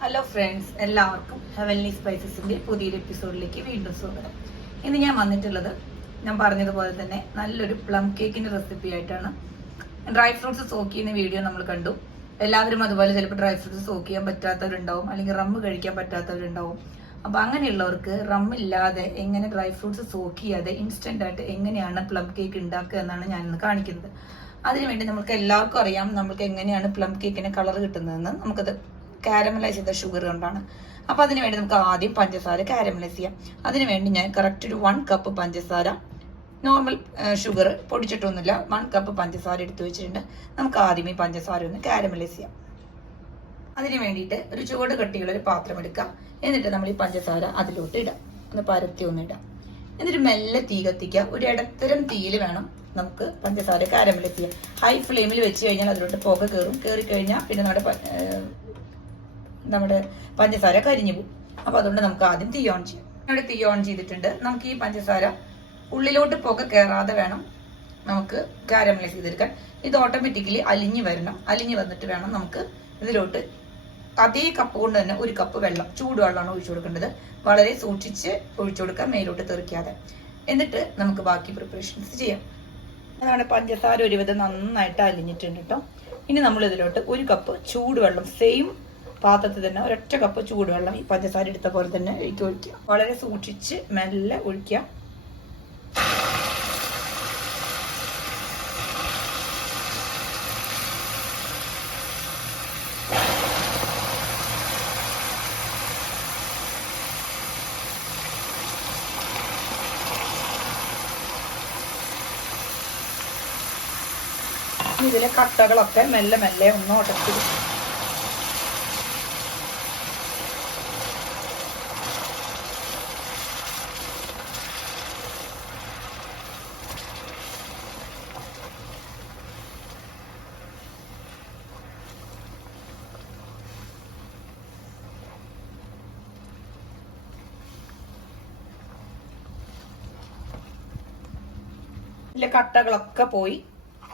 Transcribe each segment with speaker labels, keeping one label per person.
Speaker 1: Hello friends എല്ലാവർക്കും heavenly സ്പൈസസിന്റെ പുതിയൊരു എപ്പിസോഡിലേക്ക് വീണ്ടും സ്വാഗതം. ഇന്ന് ഞാൻ വന്നിട്ടുള്ളത് ഞാൻ പറഞ്ഞതുപോലെ തന്നെ നല്ലൊരു പ്ലം കേക്കിന്റെ റെസിപ്പി ആയിട്ടാണ്. ഡ്രൈ ഫ്രൂട്ട്സ് സോക്ക് ചെയ്യുന്ന വീഡിയോ നമ്മൾ കണ്ടു. എല്ലാവരും അതുപോലെ ചിലപ്പോൾ ഡ്രൈ ഫ്രൂട്ട്സ് സോക്ക് ചെയ്യാൻ പറ്റാത്തവരുണ്ടാവും അല്ലെങ്കിൽ റമ്മ് കഴിക്കാൻ പറ്റാത്തവരുണ്ടാവും. അപ്പൊ അങ്ങനെയുള്ളവർക്ക് റമ്മില്ലാതെ എങ്ങനെ ഡ്രൈ ഫ്രൂട്ട്സ് സോക്ക് ചെയ്യാതെ ഇൻസ്റ്റന്റ് ആയിട്ട് എങ്ങനെയാണ് പ്ലം കേക്ക് ഉണ്ടാക്കുക എന്നാണ് ഞാൻ ഇന്ന് കാണിക്കുന്നത്. അതിനുവേണ്ടി നമുക്ക് എല്ലാവർക്കും അറിയാം നമുക്ക് എങ്ങനെയാണ് പ്ലം കേക്കിന് കളർ കിട്ടുന്നതെന്ന്. നമുക്കത് കാരമലൈസ് ചെയ്ത ഷുഗർ കൊണ്ടാണ്. അപ്പൊ അതിനുവേണ്ടി നമുക്ക് ആദ്യം പഞ്ചസാര കാരമലൈസ് ചെയ്യാം. അതിന് വേണ്ടി ഞാൻ കറക്റ്റ് ഒരു വൺ കപ്പ് പഞ്ചസാര നോർമൽ ഷുഗർ പൊടിച്ചിട്ടൊന്നുമില്ല. വൺ കപ്പ് പഞ്ചസാര എടുത്തു വെച്ചിട്ടുണ്ട്. നമുക്ക് ആദ്യം ഈ പഞ്ചസാര ഒന്ന് കാരമലൈസ് ചെയ്യാം. അതിന് വേണ്ടിയിട്ട് ഒരു ചുവട് കട്ടിയുള്ള ഒരു പാത്രം എടുക്കാം. എന്നിട്ട് നമ്മൾ ഈ പഞ്ചസാര അതിലോട്ട് ഇടാം. ഒന്ന് പരത്തി ഒന്ന് ഇടാം. എന്നിട്ട് മെല്ലെ തീ കത്തിക്കുക. ഒരു ഇടത്തരം തീയിൽ വേണം നമുക്ക് പഞ്ചസാര കാരമലൈസ് ചെയ്യാം ഹൈ ഫ്ലെയിമിൽ വെച്ച് കഴിഞ്ഞാൽ അതിലോട്ട് പുക കയറും. കയറി കഴിഞ്ഞാൽ പിന്നെ നമ്മുടെ നമ്മുടെ പഞ്ചസാര കരിഞ്ഞു പോകും അപ്പൊ അതുകൊണ്ട് നമുക്ക് ആദ്യം തീ ഓൺ ചെയ്യാം. ഇവിടെ തീ ഓൺ ചെയ്തിട്ടുണ്ട്. നമുക്ക് ഈ പഞ്ചസാര ഉള്ളിലോട്ട് പുക കയറാതെ വേണം നമുക്ക് കാരമലൈസ് ചെയ്തെടുക്കാൻ. ഇത് ഓട്ടോമാറ്റിക്കലി അലിഞ്ഞു വരണം. അലിഞ്ഞു വന്നിട്ട് വേണം നമുക്ക് ഇതിലോട്ട് അതേ കപ്പ് കൊണ്ട് തന്നെ ഒരു കപ്പ് വെള്ളം ചൂടുവെള്ളമാണ് ഒഴിച്ചു കൊടുക്കേണ്ടത്. വളരെ സൂക്ഷിച്ച് ഒഴിച്ചു കൊടുക്കുക മേലോട്ട് തെറിക്കാതെ. എന്നിട്ട് നമുക്ക് ബാക്കി പ്രിപ്പറേഷൻസ് ചെയ്യാം. അതാണ് പഞ്ചസാര ഒരുവിധം നന്നായിട്ട് അലിഞ്ഞിട്ടുണ്ട് കേട്ടോ ഇനി നമ്മൾ ഇതിലോട്ട് ഒരു കപ്പ് ചൂടുവെള്ളം സെയിം പാത്രത്തിൽ തന്നെ ഒരൊറ്റ കപ്പ് ചൂടുവെള്ളം ഈ പഞ്ചസാര എടുത്ത പോലെ തന്നെ ഒഴിക്കി ഒഴിക്കുക. വളരെ സൂക്ഷിച്ച് മെല്ലെ ഒഴിക്കുക. ഇതിലെ കട്ടകളൊക്കെ മെല്ലെ മെല്ലെ ഒന്ന് ഉടച്ചു ഇതിലെ കട്ടകളൊക്കെ പോയി.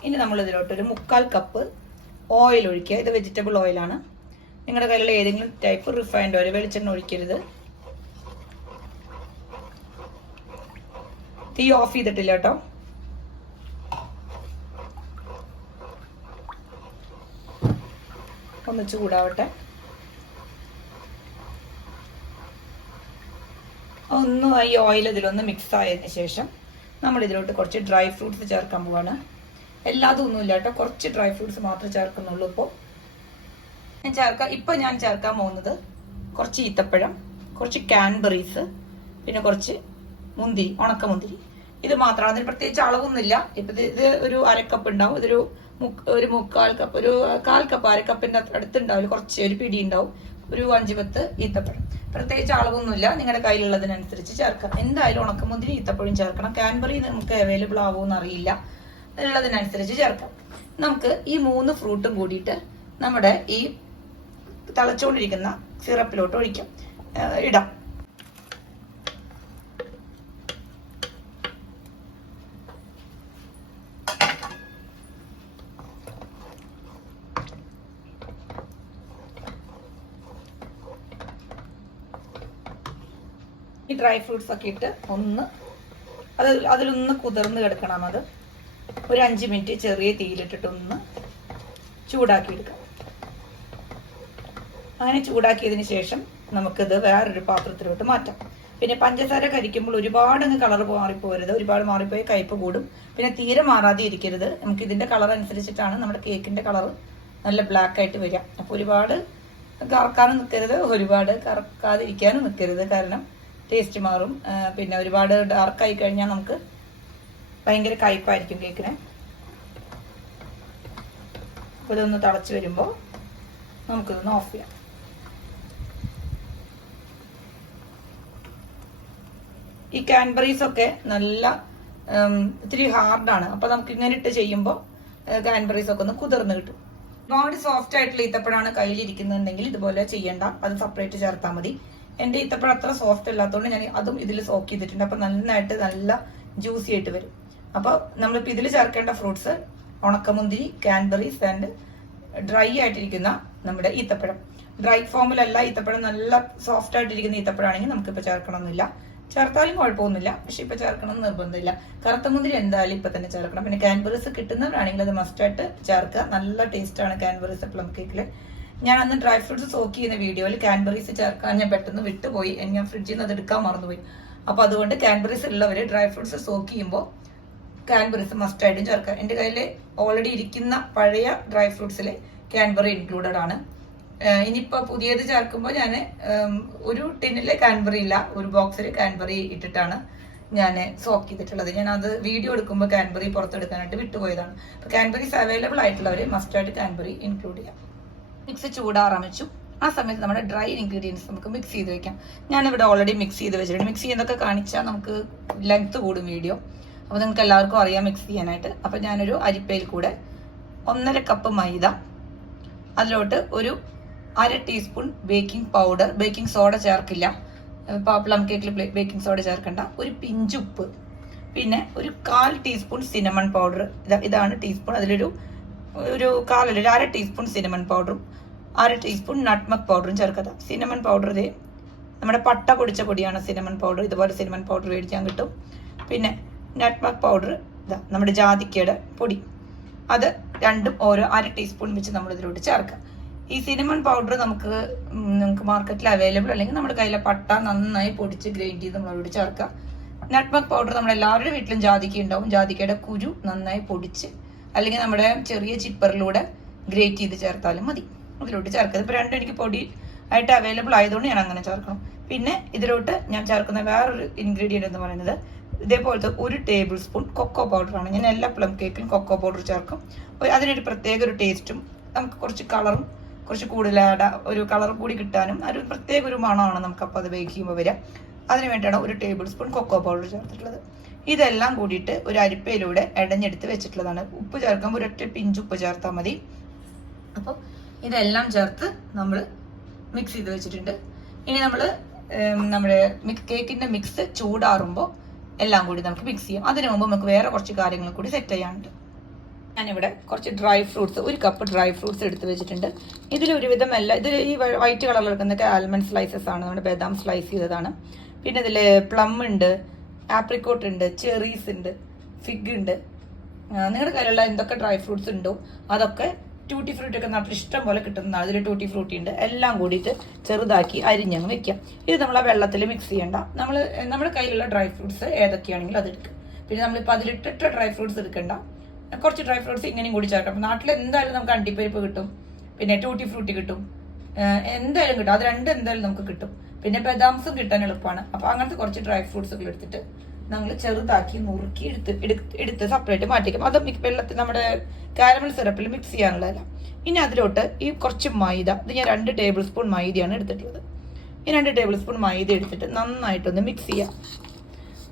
Speaker 1: ഇനി നമ്മൾ ഇതിലോട്ട് ഒരു മുക്കാൽ കപ്പ് ഓയിൽ ഒഴിക്കുക. ഇത് വെജിറ്റബിൾ ഓയിലാണ് നിങ്ങളുടെ കയ്യിലുള്ള ഏതെങ്കിലും ടൈപ്പ് റിഫൈൻഡ് ഓയിൽ വെളിച്ചെണ്ണ ഒഴിക്കരുത്. തീ ഓഫ് ചെയ്തിട്ടില്ല കേട്ടോ. ഒന്ന് ചൂടാവട്ടെ. ഒന്ന് ഈ ഓയിൽ ഇതിലൊന്ന് മിക്സ് ആയതിനു ശേഷം നമ്മൾ ഇതിലോട്ട് കുറച്ച് ഡ്രൈ ഫ്രൂട്ട്സ് ചേർക്കാൻ പോവാണ്. എല്ലാതും ഒന്നുമില്ല കേട്ടോ. കുറച്ച് ഡ്രൈ ഫ്രൂട്ട്സ് മാത്രമേ ചേർക്കുന്നുള്ളൂ ഇപ്പോൾ ഞാൻ ചേർക്കാം ഇപ്പോൾ ഞാൻ ചേർക്കാൻ പോകുന്നത് കുറച്ച് ഈത്തപ്പഴം കുറച്ച് കാൻബറീസ് പിന്നെ കുറച്ച് മുന്തിരി ഉണക്ക മുന്തിരി ഇത് മാത്രമാണ്. അതിന് പ്രത്യേകിച്ച് അളവൊന്നുമില്ല. ഇപ്പം ഇത് ഒരു അരക്കപ്പ് ഉണ്ടാവും. ഇതൊരു ഒരു മുക്കാൽ കപ്പ് ഒരു കാൽ കപ്പ് അരക്കപ്പിന്റെ അടുത്തുണ്ടാവില്ല. കുറച്ച് ഒരു പിടി ഉണ്ടാവും. ഒരു അഞ്ച് പത്ത് ഈത്തപ്പഴം. പ്രത്യേകിച്ച് അളവൊന്നുമില്ല. നിങ്ങളുടെ കയ്യിലുള്ളതിനനുസരിച്ച് ചേർക്കാം. എന്തായാലും ഉണക്കമുന്തിരി ഈത്തപ്പഴം ചേർക്കണം. കാൻബറി നമുക്ക് അവൈലബിൾ ആവുമെന്ന് അറിയില്ല. ഉള്ളതിനനുസരിച്ച് ചേർക്കാം. നമുക്ക് ഈ മൂന്ന് ഫ്രൂട്ടും കൂടിയിട്ട് നമ്മുടെ ഈ തിളച്ചുകൊണ്ടിരിക്കുന്ന സിറപ്പിലോട്ട് ഒഴിക്കാം. ഇടാം. ഈ ഡ്രൈ ഫ്രൂട്ട്സ് ഒക്കെ ഇട്ട് ഒന്ന് അത് അതിലൊന്ന് കുതിർന്ന് കിടക്കണം അത്. ഒരു അഞ്ച് മിനിറ്റ് ചെറിയ തീയിലിട്ടിട്ട് ഒന്ന് ചൂടാക്കി എടുക്കാം അങ്ങനെ ചൂടാക്കിയതിന് ശേഷം നമുക്കിത് വേറൊരു പാത്രത്തിലോട്ട് മാറ്റാം. പിന്നെ പഞ്ചസാര കരിക്കുമ്പോൾ ഒരുപാട് അങ്ങ് കളർ മാറിപ്പോരുത്. ഒരുപാട് മാറിപ്പോയി കയ്പ് കൂടും. പിന്നെ തീരെ മാറാതെ ഇരിക്കരുത്. നമുക്ക് ഇതിന്റെ കളർ അനുസരിച്ചിട്ടാണ് നമ്മുടെ കേക്കിന്റെ കളർ നല്ല ബ്ലാക്ക് ആയിട്ട് വരിക. അപ്പോൾ ഒരുപാട് കറക്കാനും നിൽക്കരുത് ഒരുപാട് കറക്കാതിരിക്കാനും നിൽക്കരുത് കാരണം ടേസ്റ്റ് മാറും. പിന്നെ ഒരുപാട് ഡാർക്ക് ആയി കഴിഞ്ഞാൽ നമുക്ക് ഭയങ്കര കയ്പായിരിക്കും കേക്കിന്. അപ്പോൾ ഇതൊന്ന് തിളച്ച് വരുമ്പോൾ നമുക്കിതൊന്ന് ഓഫ് ചെയ്യാം. ഈ കാൻബറീസ് ഒക്കെ നല്ല ഇത്തിരി ഹാർഡാണ് അപ്പൊ നമുക്ക് ഇങ്ങനെ ഇട്ട് ചെയ്യുമ്പോൾ കാൻബറീസ് ഒക്കെ ഒന്ന് കുതിർന്ന് കിട്ടും. ഒരുപാട് സോഫ്റ്റ് ആയിട്ടുള്ള ഈത്തപ്പഴമാണ് കയ്യിലിരിക്കുന്നുണ്ടെങ്കിൽ ഇതുപോലെ ചെയ്യണ്ട. അത് സെപ്പറേറ്റ് ചേർത്താൽ മതി. എന്റെ ഈത്തപ്പഴം അത്ര സോഫ്റ്റ് അല്ലാത്തതുകൊണ്ട് ഞാൻ അതും ഇതിൽ സോക്ക് ചെയ്തിട്ടുണ്ട്. അപ്പൊ നന്നായിട്ട് നല്ല ജ്യൂസി ആയിട്ട് വരും. അപ്പോൾ നമ്മളിപ്പോൾ ഇതിൽ ചേർക്കേണ്ട ഫ്രൂട്ട്സ് ഉണക്കമുന്തിരി കാൻബറീസ് ആൻഡ് ഡ്രൈ ആയിട്ടിരിക്കുന്ന നമ്മുടെ ഈത്തപ്പഴം. ഡ്രൈ ഫോമിലല്ല ഈത്തപ്പഴം നല്ല സോഫ്റ്റ് ആയിട്ടിരിക്കുന്ന ഈത്തപ്പഴമാണെങ്കിൽ നമുക്കിപ്പോൾ ചേർക്കണമെന്നില്ല ചേർത്താലും കുഴപ്പമൊന്നുമില്ല. പക്ഷെ ഇപ്പൊ ചേർക്കണം നിർബന്ധമില്ല. കറുത്ത മുന്തിരി എന്തായാലും ഇപ്പൊ തന്നെ ചേർക്കണം. പിന്നെ കാൻബറീസ് കിട്ടുന്നവരാണെങ്കിൽ അത് മസ്റ്റായിട്ട് ചേർക്കുക. നല്ല ടേസ്റ്റാണ് കാൻബറീസ് പ്ലം കേക്കിൽ ഞാൻ അന്ന് ഡ്രൈ ഫ്രൂട്ട്സ് സോക്ക് ചെയ്യുന്ന വീഡിയോയിൽ കാൻബറീസ് ചേർക്കാൻ ഞാൻ പെട്ടെന്ന് വിട്ടുപോയി. ഞാൻ ഫ്രിഡ്ജിൽ നിന്ന് അത് എടുക്കാൻ മറന്നുപോയി. അപ്പൊ അതുകൊണ്ട് കാൻബറീസ് ഉള്ളവര് ഡ്രൈ ഫ്രൂട്ട്സ് സോക്ക് ചെയ്യുമ്പോൾ കാൻബറീസ് മസ്റ്റായിട്ടും ചേർക്കാം ചേർക്കുക. എന്റെ കയ്യിൽ ഓൾറെഡി ഇരിക്കുന്ന പഴയ ഡ്രൈ ഫ്രൂട്ട്സിൽ കാൻബറി ഇൻക്ലൂഡഡ് ആണ്. ഇനിയിപ്പോൾ ഇനിയിപ്പോ പുതിയത് ചേർക്കുമ്പോൾ ഞാൻ ഒരു ടിന്നിലെ കാൻബറി ഇല്ല. ഒരു ബോക്സിൽ കാൻബറി ഇട്ടിട്ടാണ് ഞാൻ സോക്ക് ചെയ്തിട്ടുള്ളത്. ഞാൻ അത് വീഡിയോ എടുക്കുമ്പോൾ കാൻബറി പുറത്തെടുക്കാനായിട്ട് വിട്ടുപോയതാണ്. അപ്പോൾ കാൻബറീസ് അവൈലബിൾ ആയിട്ടുള്ളവർ മസ്റ്റായിട്ട് കാൻബറി ഇൻക്ലൂഡ് ചെയ്യാം. മിക്സ് ചൂടാറമിച്ചു ആ സമയത്ത് നമ്മുടെ ഡ്രൈ ഇൻഗ്രീഡിയൻസ് നമുക്ക് മിക്സ് ചെയ്ത് വെക്കാം. ഞാനിവിടെ ഓൾറെഡി മിക്സ് ചെയ്ത് വെച്ചിട്ടുണ്ട്. മിക്സ് ചെയ്യുന്നതൊക്കെ കാണിച്ചാൽ നമുക്ക് ലെങ്ത് കൂടും വീഡിയോ അപ്പോൾ നിങ്ങൾക്ക് എല്ലാവർക്കും അറിയാം മിക്സ് ചെയ്യാനായിട്ട്. അപ്പോൾ ഞാനൊരു അരിപ്പയിൽ കൂടെ ഒന്നര കപ്പ് മൈദ അതിലോട്ട് ഒരു അര teaspoon baking powder baking soda ചേർക്കില്ല. Plum കേക്കിൽ ബേക്കിംഗ് സോഡ ചേർക്കണ്ട. ഒരു പിഞ്ചുപ്പ് പിന്നെ ഒരു കാൽ ടീസ്പൂൺ സിനമൺ പൗഡർ ഇതാണ് ടീസ്പൂൺ അതിലൊരു ഒരു കാലല്ല ഒരു അര ടീസ്പൂൺ സിനമൺ പൗഡറും അര ടീസ്പൂൺ നട്ട്മക് പൗഡറും ചേർക്കുക സിനമൺ പൗഡർ ഇതേ നമ്മുടെ പട്ട പൊടിച്ച പൊടിയാണ് സിനമൺ പൗഡർ ഇതുപോലെ സിനമൺ പൗഡർ മേടിക്കാൻ കിട്ടും. പിന്നെ നട്ട്മക് പൗഡർ ഇതാ നമ്മുടെ ജാതിക്കയുടെ പൊടി. അത് രണ്ടും ഓരോ അര ടീസ്പൂൺ വെച്ച് നമ്മൾ ഇതിലോട്ട് ചേർക്കുക. ഈ സിനമൺ പൗഡർ നമുക്ക് നമുക്ക് മാർക്കറ്റിൽ അവൈലബിൾ അല്ലെങ്കിൽ നമ്മുടെ കയ്യിലെ പട്ട നന്നായി പൊടിച്ച് ഗ്രൈൻഡ് ചെയ്ത് നമ്മളോട് ചേർക്കുക. നട്ട്മക് പൗഡർ നമ്മുടെ എല്ലാവരുടെ വീട്ടിലും ജാതിക്ക ഉണ്ടാവും. ജാതിക്കയുടെ കുരു നന്നായി പൊടിച്ച് അല്ലെങ്കിൽ നമ്മുടെ ചെറിയ ചിപ്പറിലൂടെ ഗ്രേറ്റ് ചെയ്ത് ചേർത്താലും മതി. അതിലോട്ട് ചേർക്കുന്നത്. ഇപ്പൊ രണ്ടും എനിക്ക് പൊടി ആയിട്ട് അവൈലബിൾ ആയതുകൊണ്ട് ഞാൻ അങ്ങനെ ചേർക്കണം. പിന്നെ ഇതിലോട്ട് ഞാൻ ചേർക്കുന്ന വേറൊരു ഇൻഗ്രീഡിയന്റ് എന്ന് പറയുന്നത് ഇതേപോലത്തെ ഒരു ടേബിൾ സ്പൂൺ കൊക്കോ പൗഡറാണ് ഞാൻ എല്ലാ പ്ലം കേക്കിലും കൊക്കോ പൗഡർ ചേർക്കും. അതിനൊരു പ്രത്യേക ഒരു ടേസ്റ്റും നമുക്ക് കുറച്ച് കളറും കുറച്ച് കൂടുതൽ ഒരു കളർ കൂടി കിട്ടാനും ഒരു പ്രത്യേക ഒരു മണമാണ് നമുക്ക് അപ്പോൾ അത് ബേക്ക് ചെയ്യുമ്പോൾ വരിക. അതിന് വേണ്ടിയാണ് ഒരു ടേബിൾ സ്പൂൺ കൊക്കോ പൗഡർ ചേർത്തിട്ടുള്ളത്. ഇതെല്ലാം കൂടിയിട്ട് ഒരു അരിപ്പയിലൂടെ ഇടഞ്ഞെടുത്ത് വെച്ചിട്ടുള്ളതാണ്. ഉപ്പ് ചേർക്കുമ്പോൾ ഒരൊറ്റ പിഞ്ച് ഉപ്പ് ചേർത്താൽ മതി. അപ്പോൾ ഇതെല്ലാം ചേർത്ത് നമ്മൾ മിക്സ് ചെയ്ത് വെച്ചിട്ടുണ്ട്. ഇനി നമ്മൾ നമ്മുടെ കേക്കിന്റെ മിക്സ് ചൂടാറുമ്പോൾ എല്ലാം കൂടി നമുക്ക് മിക്സ് ചെയ്യാം. അതിനു മുമ്പ് നമുക്ക് വേറെ കുറച്ച് കാര്യങ്ങൾ കൂടി സെറ്റ് ചെയ്യാനുണ്ട്. ഞാനിവിടെ കുറച്ച് ഡ്രൈ ഫ്രൂട്ട്സ് ഒരു കപ്പ് ഡ്രൈ ഫ്രൂട്ട്സ് എടുത്ത് വെച്ചിട്ടുണ്ട്. ഇതിൽ ഒരുവിധം എല്ലാം ഇതിൽ ഈ വൈറ്റ് കളറിൽ എടുക്കുന്നതൊക്കെ ആൽമണ്ട് സ്ലൈസസ് ആണ്. നമ്മുടെ ബദാം സ്ലൈസ് ചെയ്തതാണ്. പിന്നെ ഇതിൽ പ്ലം ഉണ്ട്. ആപ്രിക്കോട്ട് ഉണ്ട് ചെറീസ് ഉണ്ട് ഫിഗ് ഉണ്ട്. നിങ്ങളുടെ കയ്യിലുള്ള എന്തൊക്കെ ഡ്രൈ ഫ്രൂട്ട്സ് ഉണ്ടോ അതൊക്കെ ട്യൂട്ടി ഫ്രൂട്ടി ഒക്കെ നാട്ടിൽ ഇഷ്ടം പോലെ കിട്ടുന്നതാണ്. അതിൽ ട്യൂട്ടി ഫ്രൂട്ടി ഉണ്ട്. എല്ലാം കൂടിയിട്ട് ചെറുതാക്കി അരിഞ്ഞങ്ങ് വെക്കാം. ഇത് നമ്മൾ ആ വെള്ളത്തിൽ മിക്സ് ചെയ്യണ്ട. നമ്മൾ നമ്മുടെ കയ്യിലുള്ള ഡ്രൈ ഫ്രൂട്ട്സ് ഏതൊക്കെയാണെങ്കിലും അത് എടുക്കും. പിന്നെ നമ്മളിപ്പോൾ അതിലിട്ടിട്ട് ഡ്രൈ ഫ്രൂട്ട്സ് എടുക്കണ്ട. കുറച്ച് ഡ്രൈ ഫ്രൂട്ട്സ് ഇങ്ങനെയും കൂടി ചേർക്കാം. അപ്പം നാട്ടിൽ എന്തായാലും നമുക്ക് അണ്ടിപ്പരിപ്പ് കിട്ടും. പിന്നെ ട്യൂട്ടി ഫ്രൂട്ടി കിട്ടും. എന്തായാലും കിട്ടും. അത് രണ്ട് എന്തായാലും നമുക്ക് കിട്ടും. പിന്നെ ബദാംസും കിട്ടാൻ എളുപ്പമാണ് അപ്പോൾ അങ്ങനത്തെ കുറച്ച് ഡ്രൈ ഫ്രൂട്ട്സുകൾ എടുത്തിട്ട് നമ്മൾ ചെറുതാക്കി നുറുക്കി എടുത്ത് എടുത്ത് സെപ്പറേറ്റ് മാറ്റിക്കും അത് വെള്ളത്തിൽ നമ്മുടെ കാരമൽ സിറപ്പിൽ മിക്സ് ചെയ്യാനുള്ളതല്ല. ഇനി അതിലോട്ട് ഈ കുറച്ച് മൈദ ഇത് ഞാൻ രണ്ട് ടേബിൾ സ്പൂൺ മൈദയാണ് എടുത്തിട്ടുള്ളത്. ഈ രണ്ട് ടേബിൾ സ്പൂൺ മൈദ എടുത്തിട്ട് നന്നായിട്ടൊന്ന് മിക്സ് ചെയ്യാം.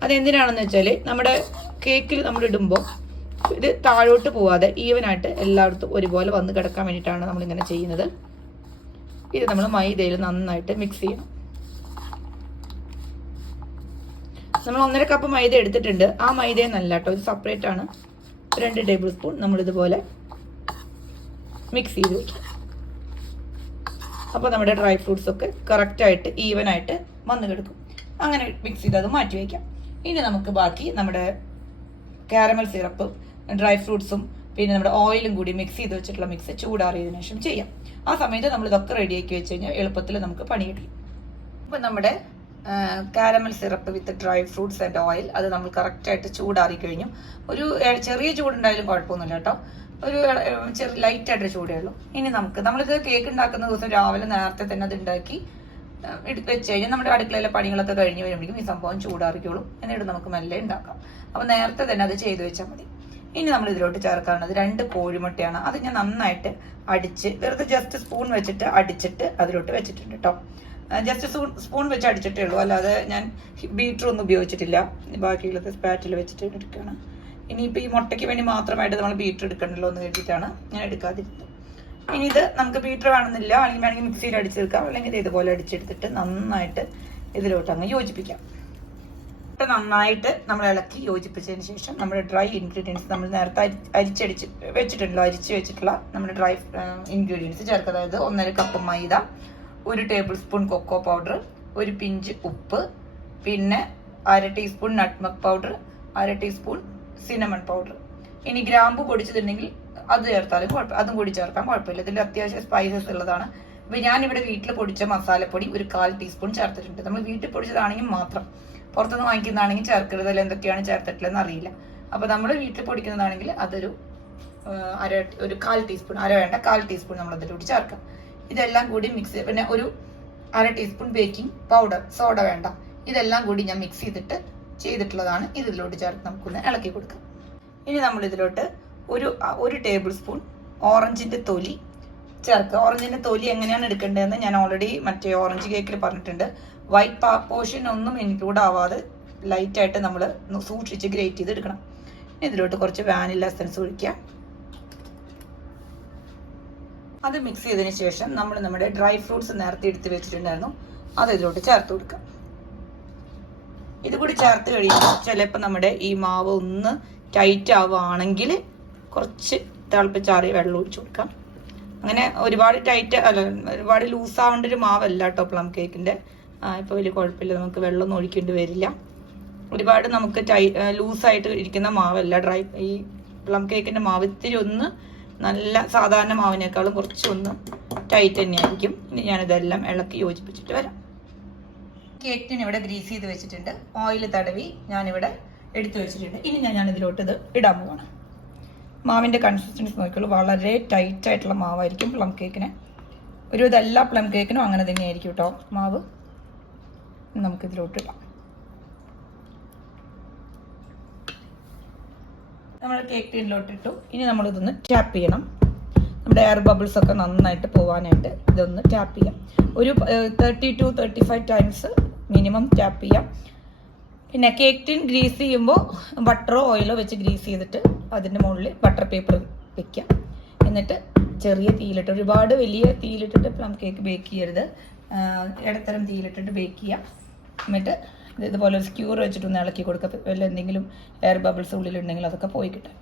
Speaker 1: അതെന്തിനാണെന്ന് വെച്ചാൽ നമ്മുടെ കേക്കിൽ നമ്മൾ ഇടുമ്പോൾ ഇത് താഴോട്ട് പോവാതെ ഈവനായിട്ട് എല്ലായിടത്തും ഒരുപോലെ വന്ന് കിടക്കാൻ വേണ്ടിയിട്ടാണ് നമ്മളിങ്ങനെ ചെയ്യുന്നത്. ഇത് നമ്മൾ മൈദയിൽ നന്നായിട്ട് മിക്സ് ചെയ്യണം നമ്മൾ ഒന്നര കപ്പ് മൈദ എടുത്തിട്ടുണ്ട്. ആ മൈദ നല്ല കേട്ടോ ഇത് സെപ്പറേറ്റ് ആണ്. രണ്ട് ടേബിൾ സ്പൂൺ നമ്മൾ ഇതുപോലെ മിക്സ് ചെയ്ത് വയ്ക്കും അപ്പോൾ നമ്മുടെ ഡ്രൈ ഫ്രൂട്ട്സ് ഒക്കെ കറക്റ്റ് ആയിട്ട് ഈവൻ ആയിട്ട് വന്ന് കിടക്കും. അങ്ങനെ മിക്സ് ചെയ്ത് അത് മാറ്റി വയ്ക്കാം ഇനി നമുക്ക് ബാക്കി നമ്മുടെ കാരമൽ സിറപ്പും ഡ്രൈ ഫ്രൂട്ട്സും പിന്നെ നമ്മുടെ ഓയിലും കൂടി മിക്സ് ചെയ്ത് വെച്ചിട്ടുള്ള മിക്സ് ചൂടാറിയതിനു ശേഷം ചെയ്യാം. ആ സമയത്ത് നമ്മൾ ഇതൊക്കെ റെഡിയാക്കി വെച്ച് കഴിഞ്ഞാൽ എളുപ്പത്തിൽ നമുക്ക് പണി കിട്ടും. അപ്പം നമ്മുടെ caramel syrup with dry fruits and oil. അത് നമ്മൾ കറക്റ്റായിട്ട് ചൂടാറി കഴിഞ്ഞു. ഒരു ചെറിയ ചൂടുണ്ടായാലും കുഴപ്പമൊന്നുമില്ല കേട്ടോ. ഒരു ചെറിയ ലൈറ്റ് ആയിട്ട് ചൂടേ ഉള്ളൂ. ഇനി നമുക്ക് നമ്മളിത് കേക്ക് ഉണ്ടാക്കുന്ന ദിവസം രാവിലെ നേരത്തെ തന്നെ അത് ഉണ്ടാക്കി വെച്ച് കഴിഞ്ഞാൽ നമ്മുടെ അടുക്കളയിലെ പണികളൊക്കെ കഴിഞ്ഞ് വരുമ്പോഴേക്കും ഈ സംഭവം ചൂടാറിക്കോളും. എന്നിട്ട് നമുക്ക് മെല്ലെ ഉണ്ടാക്കാം അപ്പോൾ നേരത്തെ തന്നെ അത് ചെയ്തു വെച്ചാൽ മതി. ഇനി നമ്മൾ ഇതിലോട്ട് ചേർക്കാനുള്ളത് രണ്ട് കോഴിമുട്ടയാണ്. അത് ഞാൻ നന്നായിട്ട് അടിച്ച് വെറുതെ ജസ്റ്റ് സ്പൂൺ വെച്ചിട്ട് അടിച്ചിട്ട് അതിലോട്ട് വെച്ചിട്ടുണ്ട് കേട്ടോ. ജസ്റ്റ് സ്പൂൺ വെച്ച് അടിച്ചിട്ടേ ഉള്ളൂ. അല്ലാതെ ഞാൻ ബീറ്റർ ഒന്നും ഉപയോഗിച്ചിട്ടില്ല. ബാക്കിയുള്ളത് സ്പാറ്റിൽ വെച്ചിട്ട് എടുക്കുകയാണ്. ഇനിയിപ്പോൾ ഈ മുട്ടയ്ക്ക് വേണ്ടി മാത്രമായിട്ട് നമ്മൾ ബീറ്റർ എടുക്കണ്ടല്ലോ എന്ന് കരുതിയിട്ടാണ് ഞാൻ എടുക്കാതിരുന്നത്. ഇനി ഇത് നമുക്ക് ബീറ്റർ വേണമെന്നില്ല. അല്ലെങ്കിൽ വേണമെങ്കിൽ മിക്സിയിൽ അടിച്ചെടുക്കാം. അല്ലെങ്കിൽ ഇതുപോലെ അടിച്ചെടുത്തിട്ട് നന്നായിട്ട് ഇതിലോട്ട് അങ്ങ് യോജിപ്പിക്കാം. മുട്ട നന്നായിട്ട് നമ്മൾ ഇളക്കി യോജിപ്പിച്ചതിന് ശേഷം നമ്മുടെ ഡ്രൈ ഇൻഗ്രീഡിയൻസ് നമ്മൾ നേരത്തെ അരി അരിച്ചടിച്ച് വെച്ചിട്ടുണ്ടല്ലോ. അരിച്ച് വെച്ചിട്ടുള്ള നമ്മുടെ ഡ്രൈ ഇൻഗ്രീഡിയൻസ് ചേർക്കുക. അതായത് ഒന്നര കപ്പ് മൈദ ഒരു ടേബിൾ സ്പൂൺ കൊക്കോ പൗഡർ ഒരു പിഞ്ച് ഉപ്പ് പിന്നെ അര ടീസ്പൂൺ നട്ട്മക് പൗഡർ അര ടീസ്പൂൺ സിനമൺ പൗഡർ ഇനി ഗ്രാമ്പ് പൊടിച്ചതുണ്ടെങ്കിൽ അത് ചേർത്താലും കുഴപ്പം അതും കൂടി ചേർക്കാം കുഴപ്പമില്ല. ഇതിൽ അത്യാവശ്യം സ്പൈസസ് ഉള്ളതാണ്. ഞാൻ ഇവിടെ വീട്ടിൽ പൊടിച്ച മസാലപ്പൊടി ഒരു കാൽ ടീസ്പൂൺ ചേർത്തിട്ടുണ്ട്. നമ്മൾ വീട്ടിൽ പൊടിച്ചതാണെങ്കിൽ മാത്രം. പുറത്തുനിന്ന് വാങ്ങിക്കുന്നതാണെങ്കിൽ ചേർക്കരുത് അല്ലെങ്കിൽ എന്തൊക്കെയാണ് ചേർത്തിട്ടുള്ളതെന്ന് അറിയില്ല. അപ്പോൾ നമ്മൾ വീട്ടിൽ പൊടിക്കുന്നതാണെങ്കിൽ അതൊരു അര ഒരു കാൽ ടീസ്പൂൺ അര വേണ്ട കാൽ ടീസ്പൂൺ നമ്മൾ അതിലൂടെ ചേർക്കാം. ഇതെല്ലാം കൂടി മിക്സ് പിന്നെ ഒരു അര ടീസ്പൂൺ ബേക്കിംഗ് പൗഡർ സോഡ വേണ്ട. ഇതെല്ലാം കൂടി ഞാൻ മിക്സ് ചെയ്തിട്ട് ചെയ്തിട്ടുള്ളതാണ്. ഇതിലോട്ട് ചേർത്ത് നമുക്കൊന്ന് ഇളക്കി കൊടുക്കാം. ഇനി നമ്മൾ ഇതിലോട്ട് ഒരു ഒരു ടേബിൾ സ്പൂൺ ഓറഞ്ചിന്റെ തൊലി ചേർക്കുക. ഓറഞ്ചിന്റെ തൊലി എങ്ങനെയാണ് എടുക്കേണ്ടതെന്ന് ഞാൻ ഓൾറെഡി മറ്റേ ഓറഞ്ച് കേക്കിൽ പറഞ്ഞിട്ടുണ്ട്. വൈറ്റ് പാ പോർഷൻ ഒന്നും ഇൻക്ലൂഡ് ആവാതെ ലൈറ്റായിട്ട് നമ്മൾ സൂക്ഷിച്ച് ഗ്രേറ്റ് ചെയ്ത് എടുക്കണം. ഇതിലോട്ട് കുറച്ച് വാനില എസൻസ് ഒഴിക്കുക. അത് മിക്സ് ചെയ്തതിന് ശേഷം നമ്മൾ നമ്മുടെ ഡ്രൈ ഫ്രൂട്ട്സ് നേരത്തെ എടുത്ത് വെച്ചിട്ടുണ്ടായിരുന്നു. അത് ഇതിലോട്ട് ചേർത്ത് കൊടുക്കാം ഇത് കൂടി ചേർത്ത് കഴിയുമ്പോൾ ചിലപ്പോൾ നമ്മുടെ ഈ മാവ് ഒന്ന് ടൈറ്റ് ആവുകയാണെങ്കിൽ കുറച്ച് തിളപ്പിച്ചാറിയ വെള്ളം ഒഴിച്ചു കൊടുക്കാം. അങ്ങനെ ഒരുപാട് ടൈറ്റ് അല്ല ഒരുപാട് ലൂസ് ആവേണ്ട ഒരു മാവല്ല കേട്ടോ പ്ലം കേക്കിന്റെ ഇപ്പോൾ വലിയ കുഴപ്പമില്ല നമുക്ക് വെള്ളമൊന്നും ഒഴിക്കേണ്ടി വരില്ല. ഒരുപാട് നമുക്ക് ടൈ ലൂസായിട്ട് ഇരിക്കുന്ന മാവല്ല ഡ്രൈ ഈ പ്ലം കേക്കിന്റെ മാവ് ഇത്തിരി ഒന്ന് നല്ല സാധാരണ മാവിനേക്കാളും കുറച്ചൊന്ന് ടൈറ്റ് തന്നെയായിരിക്കും. ഇനി ഞാനിതെല്ലാം ഇളക്കി യോജിപ്പിച്ചിട്ട് വരാം. കേക്കിന് ഇവിടെ ഗ്രീസ് ചെയ്ത് വെച്ചിട്ടുണ്ട്. ഓയിൽ തടവി ഞാനിവിടെ എടുത്തു വെച്ചിട്ടുണ്ട്. ഇനി ഞാൻ ഞാനിതിലോട്ട് ഇത് ഇടാൻ പോവാണ്. മാവിന്റെ കൺസിസ്റ്റൻസി നോക്കിയുള്ളൂ വളരെ ടൈറ്റ് ആയിട്ടുള്ള മാവായിരിക്കും പ്ലം കേക്കിന് ഒരു ഇതെല്ലാ പ്ലം കേക്കിനും അങ്ങനെ തന്നെയായിരിക്കും കേട്ടോ മാവ്. നമുക്കിതിലോട്ട് ഇടാം. നമ്മൾ കേക്ക് ടീനിലോട്ട് ഇട്ടു ഇനി നമ്മളിതൊന്ന് ടാപ്പ് ചെയ്യണം. നമ്മുടെ എയർ ബബിൾസ് ഒക്കെ നന്നായിട്ട് പോകാനായിട്ട് ഇതൊന്ന് ടാപ്പ് ചെയ്യാം. ഒരു thirty two thirty five times minimum tap ചെയ്യാം. പിന്നെ കേക്ക് ടീൻ ഗ്രീസ് ചെയ്യുമ്പോൾ ബട്ടറോ ഓയിലോ വെച്ച് ഗ്രീസ് ചെയ്തിട്ട് അതിന്റെ മുകളിൽ ബട്ടർ പേപ്പർ വെക്കാം. എന്നിട്ട് ചെറിയ തീയിലിട്ട് ഒരുപാട് വലിയ തീയിലിട്ടിട്ട് പ്ലം കേക്ക് ബേക്ക് ചെയ്യരുത്. ഇടത്തരം തീയിലിട്ടിട്ട് ബേക്ക് ചെയ്യാം. എന്നിട്ട് ഇതുപോലെ ഒരു സ്ക്യൂർ വെച്ചിട്ടൊന്ന് ഇളക്കി കൊടുക്കുക വല്ല എന്തെങ്കിലും എയർ ബബിൾസ് ഉള്ളിലുണ്ടെങ്കിൽ അതൊക്കെ പോയി കിട്ടും.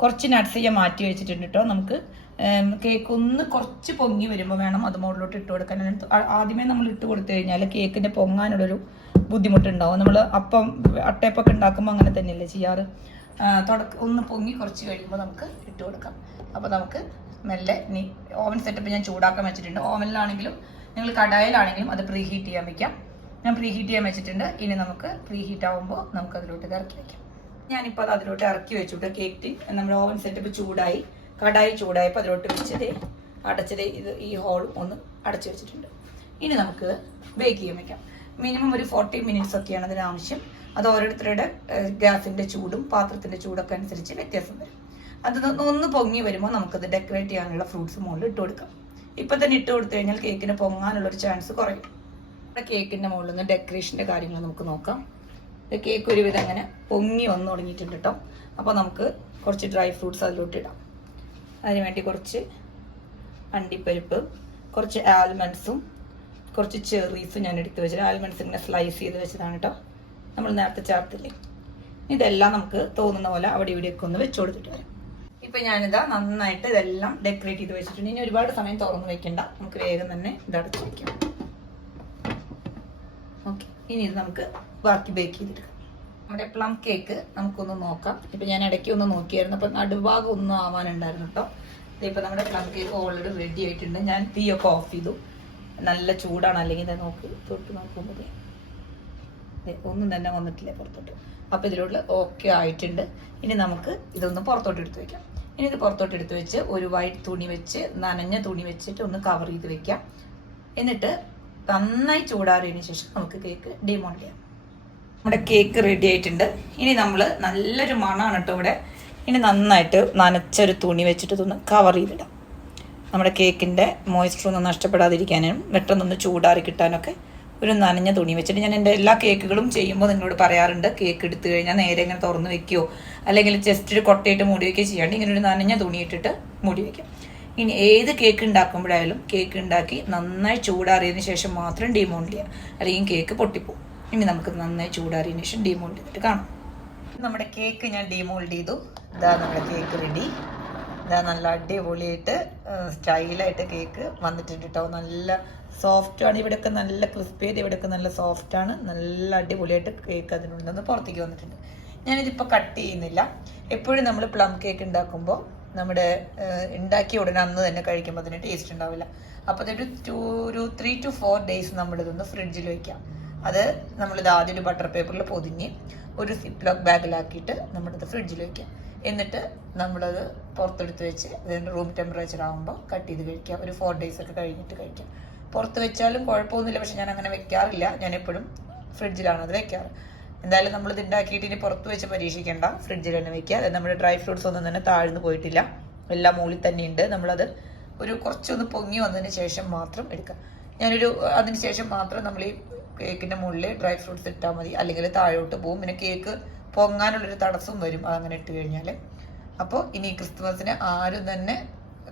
Speaker 1: കുറച്ച് നട്ട്സ് മാറ്റി വെച്ചിട്ടുണ്ട് കേട്ടോ നമുക്ക് കേക്ക് ഒന്ന് കുറച്ച് പൊങ്ങി വരുമ്പോൾ വേണം അത് മുകളിലോട്ട് ഇട്ട് കൊടുക്കാൻ. ആദ്യമേ നമ്മൾ ഇട്ട് കൊടുത്തു കഴിഞ്ഞാൽ കേക്കിന്റെ പൊങ്ങാനുള്ളൊരു ബുദ്ധിമുട്ടുണ്ടാവും. നമ്മൾ അപ്പം അട്ടയപ്പൊക്കെ ഉണ്ടാക്കുമ്പോൾ അങ്ങനെ തന്നെയല്ലേ ചെയ്യാറ്? തുടക്ക ഒന്ന് പൊങ്ങി കുറച്ച് കഴിയുമ്പോൾ നമുക്ക് ഇട്ട് കൊടുക്കാം. അപ്പോൾ നമുക്ക് മെല്ലെ ഇനി ഓവൻ സെറ്റപ്പ് ഞാൻ ചൂടാക്കാൻ വെച്ചിട്ടുണ്ട്. ഓവനിലാണെങ്കിലും നിങ്ങൾ കടായിലാണെങ്കിലും അത് പ്രീഹീറ്റ് ചെയ്യാൻ വെക്കാം. ഞാൻ പ്രീ ഹീറ്റ് ചെയ്യാൻ വെച്ചിട്ടുണ്ട്. ഇനി നമുക്ക് പ്രീ ഹീറ്റ് ആകുമ്പോൾ നമുക്ക് അതിലോട്ട് ഇറക്കി വെക്കാം. ഞാനിപ്പോൾ അത് അതിലോട്ട് ഇറക്കി വെച്ചിട്ട് കേക്ക് ടിൻ നമ്മുടെ ഓവൻ സെറ്റപ്പ് ചൂടായി. കടായി ചൂടായപ്പോൾ അതിലോട്ട് വെച്ചത് അടച്ചത് ഇത് ഈ ഹോൾ ഒന്ന് അടച്ചു വെച്ചിട്ടുണ്ട്. ഇനി നമുക്ക് ബേക്ക് ചെയ്യാൻ വെക്കാം. മിനിമം ഒരു ഫോർട്ടി മിനിറ്റ്സ് ഒക്കെയാണ് അതിന് ആവശ്യം. അത് ഓരോരുത്തരുടെ ഗ്യാസിന്റെ ചൂടും പാത്രത്തിന്റെ ചൂടൊക്കെ അനുസരിച്ച് വ്യത്യാസം വരും. അത് ഒന്ന് പൊങ്ങി വരുമ്പോൾ നമുക്കത് ഡെക്കറേറ്റ് ചെയ്യാനുള്ള ഫ്രൂട്ട്സ് മുകളിൽ ഇട്ട് കൊടുക്കാം. ഇപ്പൊ തന്നെ ഇട്ട് കൊടുത്തു കഴിഞ്ഞാൽ കേക്കിന് പൊങ്ങാനുള്ള ഒരു ചാൻസ് കുറയും. ഇവിടെ കേക്കിന്റെ മുകളിൽ നിന്ന് ഡെക്കറേഷന്റെ കാര്യങ്ങൾ നമുക്ക് നോക്കാം. കേക്ക് ഒരുവിധം അങ്ങനെ പൊങ്ങി വന്നു തുടങ്ങിയിട്ടുണ്ട് കേട്ടോ. അപ്പോൾ നമുക്ക് കുറച്ച് ഡ്രൈ ഫ്രൂട്ട്സ് അതിലോട്ട് ഇടാം. അതിന് വേണ്ടി കുറച്ച് അണ്ടിപ്പരിപ്പ് കുറച്ച് ആൽമണ്ട്സും കുറച്ച് ചെറീസും ഞാൻ എടുത്ത് വെച്ചിട്ട് ആൽമണ്ട്സ് ഇങ്ങനെ സ്ലൈസ് ചെയ്ത് വെച്ചതാണ് കേട്ടോ. നമ്മൾ നേരത്തെ ചേർത്തില്ലേ? ഇതെല്ലാം നമുക്ക് തോന്നുന്ന പോലെ അവിടെ ഇവിടെയൊക്കെ ഒന്ന് വെച്ച് കൊടുത്തിട്ട് വരാം. ഇപ്പം ഞാനിതാ നന്നായിട്ട് ഇതെല്ലാം ഡെക്കറേറ്റ് ചെയ്ത് വെച്ചിട്ടുണ്ട്. ഇനി ഒരുപാട് സമയം തുറന്ന് വെക്കണ്ട. നമുക്ക് വേഗം തന്നെ ഇത് അടച്ച് വെക്കാം. ഓക്കെ ഇനി നമുക്ക് ബാക്കി ബേക്ക് ചെയ്തെടുക്കാം. നമ്മുടെ പ്ലം കേക്ക് നമുക്കൊന്ന് നോക്കാം. ഇപ്പൊ ഞാൻ ഇടയ്ക്ക് ഒന്ന് നോക്കിയായിരുന്നു. അപ്പൊ നടുഭാഗം ഒന്നും ആവാനുണ്ടായിരുന്നു കേട്ടോ. ഇപ്പൊ നമ്മുടെ പ്ലം കേക്ക് ഓൾറെഡി റെഡി ആയിട്ടുണ്ട്. ഞാൻ തീയൊക്കെ ഓഫ് ചെയ്തു. നല്ല ചൂടാണ്. അല്ലെങ്കിൽ നോക്ക് തൊട്ട് നോക്കുമ്പോൾ ഒന്നും തന്നെ വന്നിട്ടില്ല പുറത്തോട്ട്. അപ്പൊ ഇതിലോട്ട് ഓക്കെ ആയിട്ടുണ്ട്. ഇനി നമുക്ക് ഇതൊന്ന് പുറത്തോട്ട് എടുത്ത് വെക്കാം. ഇനി ഇത് പുറത്തോട്ട് എടുത്ത് വെച്ച് ഒരു വൈറ്റ് തുണി വെച്ച് നനഞ്ഞ തുണി വെച്ചിട്ട് ഒന്ന് കവർ ചെയ്ത് വെക്കാം. എന്നിട്ട് നന്നായി ചൂടാറിയതിനു ശേഷം നമുക്ക് കേക്ക് ഡിമോൾഡ് ചെയ്യാം. നമ്മുടെ കേക്ക് റെഡി ആയിട്ടുണ്ട്. ഇനി നമ്മൾ നല്ലൊരു മണമാണ് കേട്ടോ ഇവിടെ. ഇനി നന്നായിട്ട് നനച്ചൊരു തുണി വെച്ചിട്ട് ഇതൊന്ന് കവർ ചെയ്തിടാം. നമ്മുടെ കേക്കിന്റെ മോയ്സ്ചർ ഒന്നും നഷ്ടപ്പെടാതിരിക്കാനും പെട്ടെന്നൊന്ന് ചൂടാറി കിട്ടാനൊക്കെ ഒരു നനഞ്ഞ തുണി വെച്ചിട്ട് ഞാൻ എന്റെ എല്ലാ കേക്കുകളും ചെയ്യുമ്പോൾ നിങ്ങളോട് പറയാറുണ്ട്. കേക്ക് എടുത്തു കഴിഞ്ഞാൽ നേരെ ഇങ്ങനെ തുറന്ന് വെക്കുകയോ അല്ലെങ്കിൽ ജസ്റ്റ് ഒരു കൊട്ടയിട്ട് മൂടി വയ്ക്കുകയോ ചെയ്യാണ്ട് ഇങ്ങനെ ഒരു നനഞ്ഞ തുണി ഇട്ടിട്ട് മൂടി വയ്ക്കാം ഇനി ഏത് കേക്ക് ഉണ്ടാക്കുമ്പോഴായാലും കേക്ക് ഉണ്ടാക്കി നന്നായി ചൂടാറിയതിന് ശേഷം മാത്രം ഡിമോണ്ട് ചെയ്യുക അല്ലെങ്കിൽ കേക്ക് പൊട്ടിപ്പോവും. ഇനി നമുക്ക് നന്നായി ചൂടാറിയതിന് ശേഷം ഡിമോൾഡ് ചെയ്തിട്ട് കാണാം. നമ്മുടെ കേക്ക് ഞാൻ ഡിമോൾഡ് ചെയ്തു. ഇതാ നമ്മുടെ കേക്ക് റെഡി ഇതാ നല്ല അടിപൊളിയായിട്ട് സ്റ്റൈലായിട്ട് കേക്ക് വന്നിട്ടുണ്ട് കേട്ടോ നല്ല സോഫ്റ്റ് ആണ്. ഇവിടെയൊക്കെ നല്ല ക്രിസ്പി ആയത് ഇവിടെയൊക്കെ നല്ല സോഫ്റ്റ് ആണ്. നല്ല അടിപൊളിയായിട്ട് കേക്ക് അതിനുണ്ടെന്ന് പുറത്തേക്ക് വന്നിട്ടുണ്ട്. ഞാനിതിപ്പോൾ കട്ട് ചെയ്യുന്നില്ല. എപ്പോഴും നമ്മൾ പ്ലം കേക്ക് ഉണ്ടാക്കുമ്പോൾ നമ്മുടെ ഉണ്ടാക്കിയ ഉടനെ അന്ന് തന്നെ കഴിക്കുമ്പോൾ അതിന് ടേസ്റ്റ് ഉണ്ടാവില്ല. അപ്പോൾ അതൊരു ടു ഒരു ത്രീ ടു ഫോർ ഡേയ്സ് നമ്മളിതൊന്ന് ഫ്രിഡ്ജിൽ വെക്കാം. അത് നമ്മളിത് ആദ്യം ഒരു ബട്ടർ പേപ്പറിൽ പൊതിഞ്ഞ് ഒരു സിപ്പ് ലോക്ക് ബാഗിലാക്കിയിട്ട് നമ്മളിത് ഫ്രിഡ്ജിൽ വെക്കാം. എന്നിട്ട് നമ്മളത് പുറത്തെടുത്ത് വെച്ച് അതിന്റെ റൂം ടെമ്പറേച്ചർ ആകുമ്പോൾ കട്ട് ചെയ്ത് കഴിക്കാം. ഒരു ഫോർ ഡേയ്സ് ഒക്കെ കഴിഞ്ഞിട്ട് കഴിക്കാം. പുറത്ത് വെച്ചാലും കുഴപ്പമൊന്നുമില്ല. പക്ഷെ ഞാൻ അങ്ങനെ വെക്കാറില്ല. ഞാൻ എപ്പോഴും ഫ്രിഡ്ജിലാണ് അത് വെക്കാറ്. എന്തായാലും നമ്മൾ ഇത് ഉണ്ടാക്കിയിട്ട് ഇനി പുറത്ത് വെച്ച് പരീക്ഷിക്കേണ്ട. ഫ്രിഡ്ജിൽ തന്നെ വെക്കുക. അതായത് നമ്മുടെ ഡ്രൈ ഫ്രൂട്ട്സ് ഒന്നും തന്നെ താഴ്ന്നു പോയിട്ടില്ല. എല്ലാം മുകളിൽ തന്നെ ഉണ്ട്. നമ്മളത് ഒരു കുറച്ചൊന്ന് പൊങ്ങി വന്നതിന് ശേഷം മാത്രം എടുക്കുക. ഞാനൊരു അതിന് ശേഷം മാത്രം നമ്മൾ ഈ കേക്കിന്റെ മുകളിൽ ഡ്രൈ ഫ്രൂട്ട്സ് ഇട്ടാൽ മതി. അല്ലെങ്കിൽ താഴോട്ട് പോകും പിന്നെ കേക്ക് പൊങ്ങാനുള്ളൊരു തടസ്സം വരും. അതങ്ങനെ ഇട്ട് കഴിഞ്ഞാൽ അപ്പോൾ ഇനി ക്രിസ്തുമസിന് ആരും തന്നെ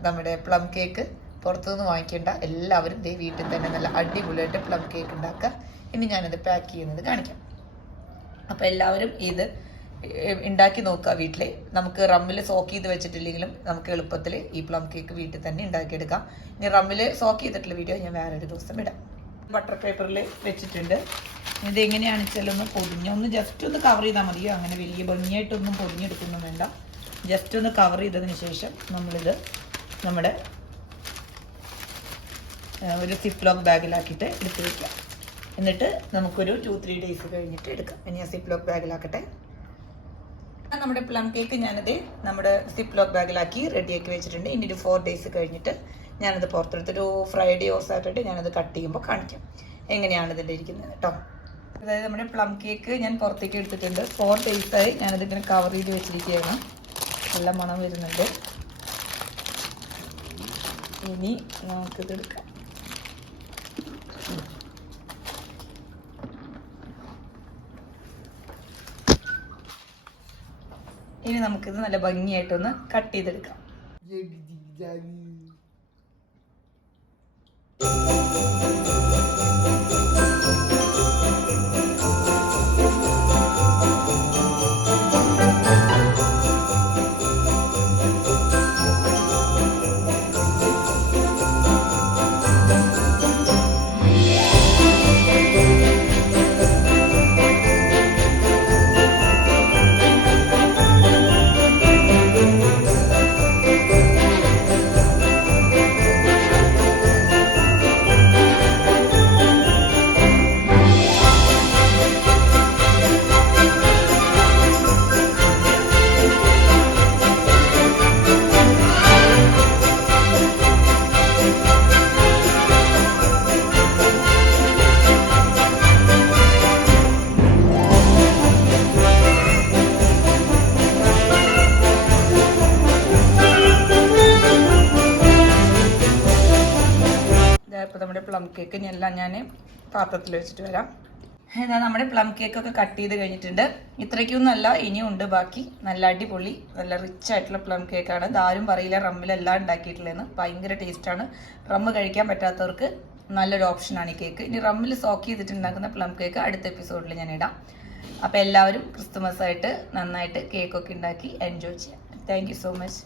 Speaker 1: നമ്മുടെ പ്ലം കേക്ക് പുറത്തുനിന്ന് വാങ്ങിക്കേണ്ട. എല്ലാവരും ദേ വീട്ടിൽ തന്നെ നല്ല അടിപൊളിയായിട്ട് പ്ലം കേക്ക് ഉണ്ടാക്കുക. ഇനി ഞാനത് പാക്ക് ചെയ്യുന്നത് കാണിക്കാം. അപ്പോൾ എല്ലാവരും ഇത് ഉണ്ടാക്കി നോക്കുക വീട്ടിൽ നമുക്ക് റമ്മിൽ സോക്ക് ചെയ്ത് വെച്ചിട്ടില്ലെങ്കിലും നമുക്ക് എളുപ്പത്തിൽ ഈ പ്ലം കേക്ക് വീട്ടിൽ തന്നെ ഉണ്ടാക്കിയെടുക്കാം. ഇനി റമ്മിൽ സോക്ക് ചെയ്തിട്ടുള്ള വീഡിയോ ഞാൻ വേറൊരു ദിവസം ഇടാം. ബട്ടർ പേപ്പറിൽ വെച്ചിട്ടുണ്ട്. ഇത് എങ്ങനെയാണ് വെച്ചാലൊന്ന് പൊതിഞ്ഞ് ഒന്ന് ജസ്റ്റ് ഒന്ന് കവർ ചെയ്താൽ മതിയോ? അങ്ങനെ വലിയ ഭംഗിയായിട്ടൊന്നും പൊതിഞ്ഞെടുക്കൊന്നും വേണ്ട. ജസ്റ്റ് ഒന്ന് കവർ ചെയ്തതിന് ശേഷം നമ്മളിത് നമ്മുടെ ഒരു സിപ്പ് ലോക്ക് ബാഗിലാക്കിയിട്ട് എടുത്ത് വയ്ക്കാം എന്നിട്ട് നമുക്കൊരു ടു ത്രീ ഡേയ്സ് കഴിഞ്ഞിട്ട് എടുക്കാം. ഇനി ആ സിപ്പ് ലോക്ക് ബാഗിലാക്കട്ടെ നമ്മുടെ പ്ലം കേക്ക് ഞാനത് നമ്മുടെ സിപ്പ് ലോക്ക് ബാഗിലാക്കി റെഡിയാക്കി വെച്ചിട്ടുണ്ട്. ഇനി ഒരു ഫോർ ഡേയ്സ് കഴിഞ്ഞിട്ട് ഞാനത് പുറത്തെടുത്തൊരു ഫ്രൈഡേ ഓർ സാറ്റർഡേ ഞാനത് കട്ട് ചെയ്യുമ്പോൾ കാണിക്കാം. എങ്ങനെയാണ് ഇതിന്റെ ഇരിക്കുന്നത് കേട്ടോ അതായത് നമ്മുടെ പ്ലം കേക്ക് ഞാൻ പുറത്തേക്ക് എടുത്തിട്ടുണ്ട്. ഫോർ ഡേയ്സായി ഞാനത് ഇങ്ങനെ കവർ ചെയ്ത് വെച്ചിരിക്കുകയാണ്. നല്ല മണം വരുന്നുണ്ട്. ഇനി നമുക്കിത് എടുക്കാം ഇനി നമുക്കിത് നല്ല ഭംഗിയായിട്ടൊന്ന് കട്ട് ചെയ്തെടുക്കാം. എല്ലാം ഞാൻ പാത്രത്തിൽ വെച്ചിട്ട് വരാം. ഇതാ നമ്മുടെ പ്ലം കേക്ക് ഒക്കെ കട്ട് ചെയ്ത് കഴിഞ്ഞിട്ടുണ്ട്. ഇത്രയ്ക്കൊന്നല്ല ഇനിയും ഉണ്ട് ബാക്കി. നല്ല അടിപൊളി നല്ല റിച്ച് ആയിട്ടുള്ള പ്ലം കേക്കാണ് ഇതാരും പറയില്ല റമ്മിലെല്ലാം ഉണ്ടാക്കിയിട്ടുള്ളതെന്ന്. ഭയങ്കര ടേസ്റ്റാണ് റമ്മ് കഴിക്കാൻ പറ്റാത്തവർക്ക് നല്ലൊരു ഓപ്ഷനാണ് ഈ കേക്ക് ഇനി റമ്മിൽ സോക്ക് ചെയ്തിട്ട് ഉണ്ടാക്കുന്ന പ്ലം കേക്ക് അടുത്ത എപ്പിസോഡിൽ ഞാൻ ഇടാം. അപ്പോൾ എല്ലാവരും ക്രിസ്തുമസ് ആയിട്ട് നന്നായിട്ട് കേക്കൊക്കെ ഉണ്ടാക്കി എൻജോയ് ചെയ്യാം. Thank so much